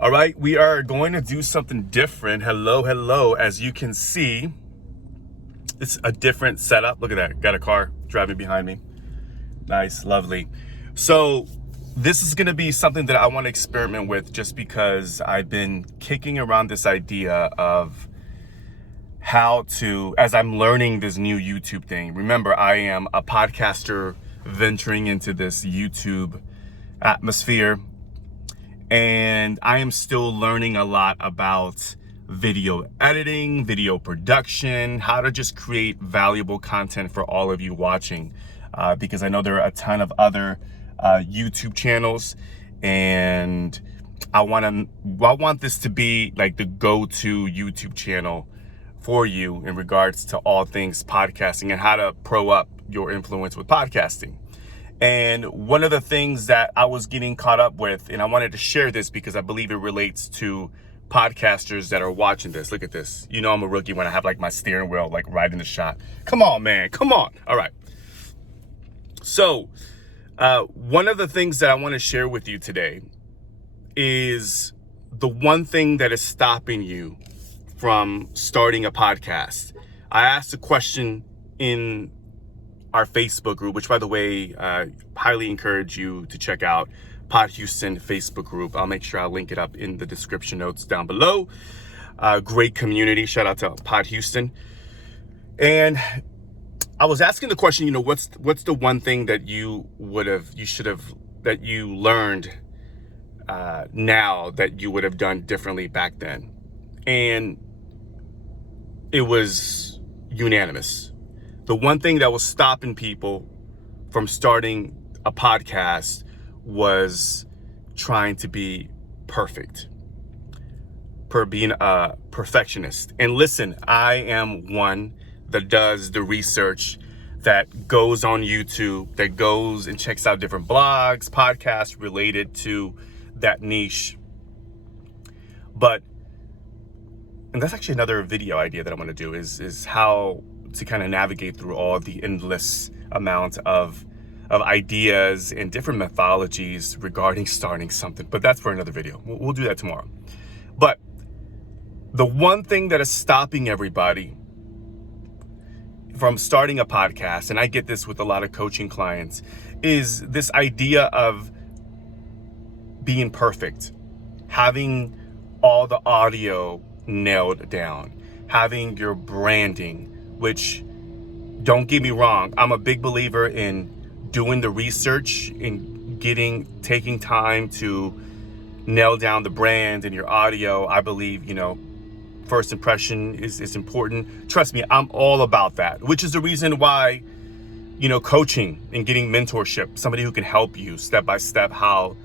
All right, we are going to do something different. Hello. As you can see, it's a different setup. Look at that. Got a car driving behind me. Nice, lovely. So this is going to be something that I want to experiment with just because I've been kicking around this idea of how to, as I'm learning this new YouTube thing. Remember, I am a podcaster venturing into this YouTube atmosphere. And I am still learning a lot about video editing, video production, how to just create valuable content for all of you watching. Because I know there are a ton of other YouTube channels, and I want this to be like the go-to YouTube channel for you in regards to all things podcasting and how to pro up your influence with podcasting. And one of the things that I was getting caught up with, and I wanted to share this because I believe it relates to podcasters that are watching this. Look at this. You know I'm a rookie when I have like my steering wheel like right in the shot. Come on, man. Come on. All right. So one of the things that I want to share with you today is the one thing that is stopping you from starting a podcast. I asked a question in our Facebook group, which, by the way, highly encourage you to check out Pod Houston Facebook group. I'll make sure I'll link it up in the description notes down below. Great community. Shout out to Pod Houston. And I was asking the question, what's the one thing that you learned now that you would have done differently back then? And it was unanimous. The one thing that was stopping people from starting a podcast was trying to be perfect, being a perfectionist. And listen, I am one that does the research, that goes on YouTube, that goes and checks out different blogs, podcasts related to that niche. And that's actually another video idea that I want to do is how to kind of navigate through all the endless amount of ideas and different methodologies regarding starting something. But that's for another video. We'll do that tomorrow. But the one thing that is stopping everybody from starting a podcast, and I get this with a lot of coaching clients, is this idea of being perfect, having all the audio nailed down, having your branding, which, don't get me wrong, I'm a big believer in doing the research, in taking time to nail down the brand and your audio. I believe, first impression is important. Trust me, I'm all about that, which is the reason why, coaching and getting mentorship, somebody who can help you step by step how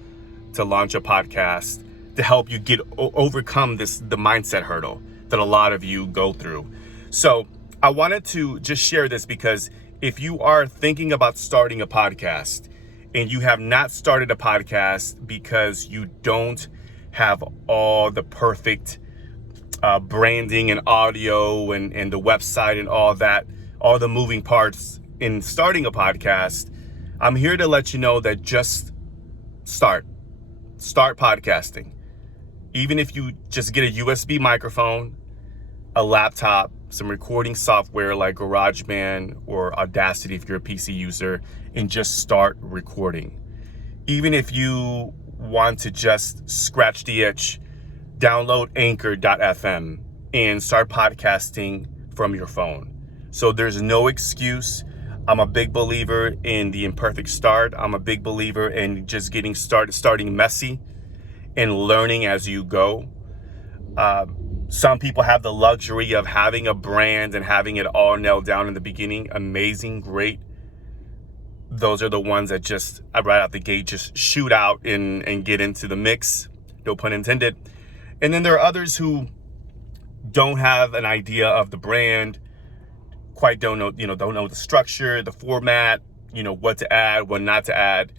to launch a podcast, to help you overcome the mindset hurdle that a lot of you go through. So I wanted to just share this because if you are thinking about starting a podcast and you have not started a podcast because you don't have all the perfect branding and audio and the website and all that, all the moving parts in starting a podcast, I'm here to let you know that just start podcasting. Even if you just get a USB microphone, a laptop, some recording software like GarageBand or Audacity if you're a PC user, and just start recording. Even if you want to just scratch the itch, download anchor.fm and start podcasting from your phone. So there's no excuse. I'm a big believer in the imperfect start. I'm a big believer in just getting starting messy and learning as you go. Some people have the luxury of having a brand and having it all nailed down in the beginning. Amazing, great. Those are the ones that just right out the gate just shoot out and get into the mix. No pun intended. And then there are others who don't have an idea of the brand, quite don't know the structure, the format, what to add, what not to add.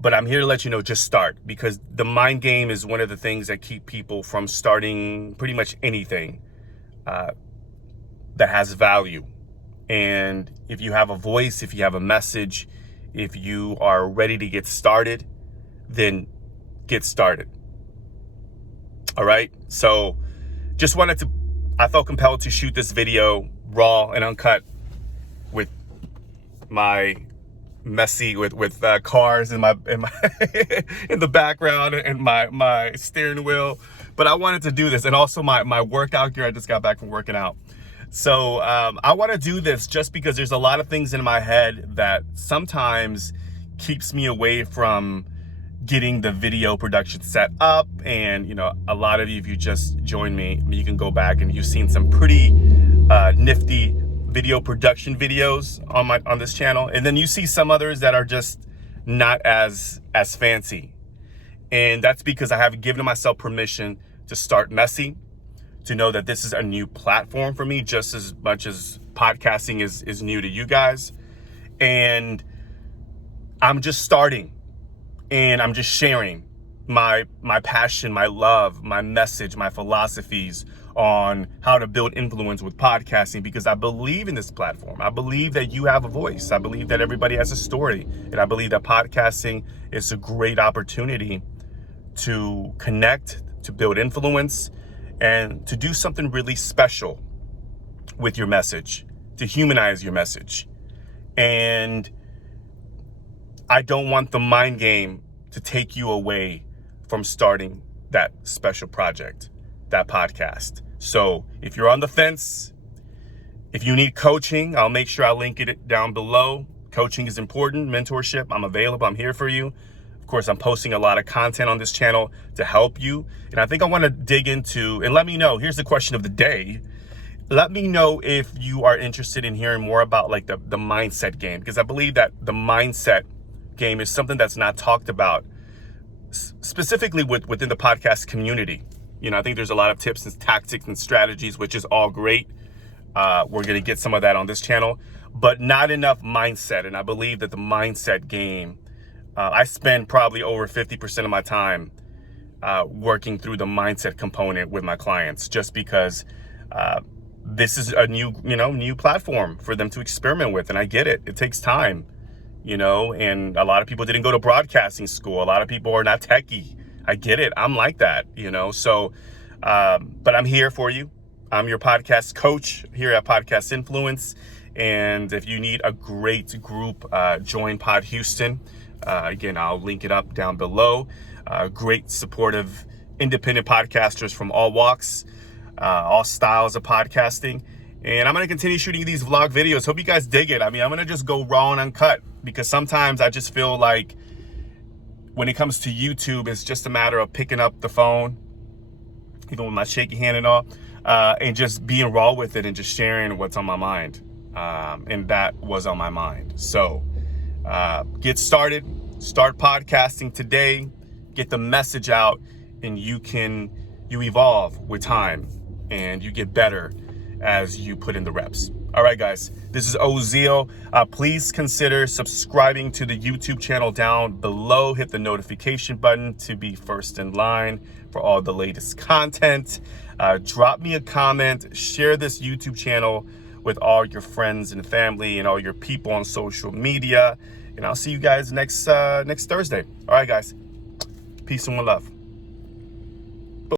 But I'm here to let you know, just start, because the mind game is one of the things that keep people from starting pretty much anything that has value. And if you have a voice, if you have a message, if you are ready to get started, then get started. All right. So I felt compelled to shoot this video raw and uncut with my messy with cars in my in the background and my steering wheel. But I wanted to do this, and also my workout gear. I just got back from working out. So I want to do this just because there's a lot of things in my head that sometimes keeps me away from getting the video production set up. And a lot of you, if you just joined me, you can go back and you've seen some pretty nifty video production videos on this channel, and then you see some others that are just not as fancy. And that's because I haven't given myself permission to start messy, to know that this is a new platform for me, just as much as podcasting is new to you guys. And I'm just starting, and I'm just sharing my passion, my love, my message, my philosophies on how to build influence with podcasting, because I believe in this platform. I believe that you have a voice. I believe that everybody has a story. And I believe that podcasting is a great opportunity to connect, to build influence, and to do something really special with your message, to humanize your message. And I don't want the mind game to take you away from starting that special project, that podcast. So if you're on the fence, if you need coaching, I'll make sure I link it down below. Coaching is important, mentorship, I'm available, I'm here for you. Of course, I'm posting a lot of content on this channel to help you. And I think I want to dig into, and let me know, here's the question of the day. Let me know if you are interested in hearing more about like the mindset game, because I believe that the mindset game is something that's not talked about specifically within the podcast community. I think there's a lot of tips and tactics and strategies, which is all great. We're going to get some of that on this channel, but not enough mindset. And I believe that the mindset game, I spend probably over 50% of my time working through the mindset component with my clients, just because this is a new platform for them to experiment with. And I get it. It takes time, and a lot of people didn't go to broadcasting school. A lot of people are not techie. I get it. I'm like that, so, but I'm here for you. I'm your podcast coach here at Podcast Influence. And if you need a great group, join Pod Houston. Again, I'll link it up down below. Great supportive independent podcasters from all walks, all styles of podcasting. And I'm going to continue shooting these vlog videos. Hope you guys dig it. I'm going to just go raw and uncut, because sometimes I just feel like when it comes to YouTube, it's just a matter of picking up the phone, even with my shaky hand and all, and just being raw with it and just sharing what's on my mind. And that was on my mind. So get started, start podcasting today, get the message out, and you evolve with time, and you get better as you put in the reps. All right, guys, this is Ozil. Please consider subscribing to the YouTube channel down below. Hit the notification button to be first in line for all the latest content. Drop me a comment. Share this YouTube channel with all your friends and family and all your people on social media. And I'll see you guys next Thursday. All right, guys. Peace and one love.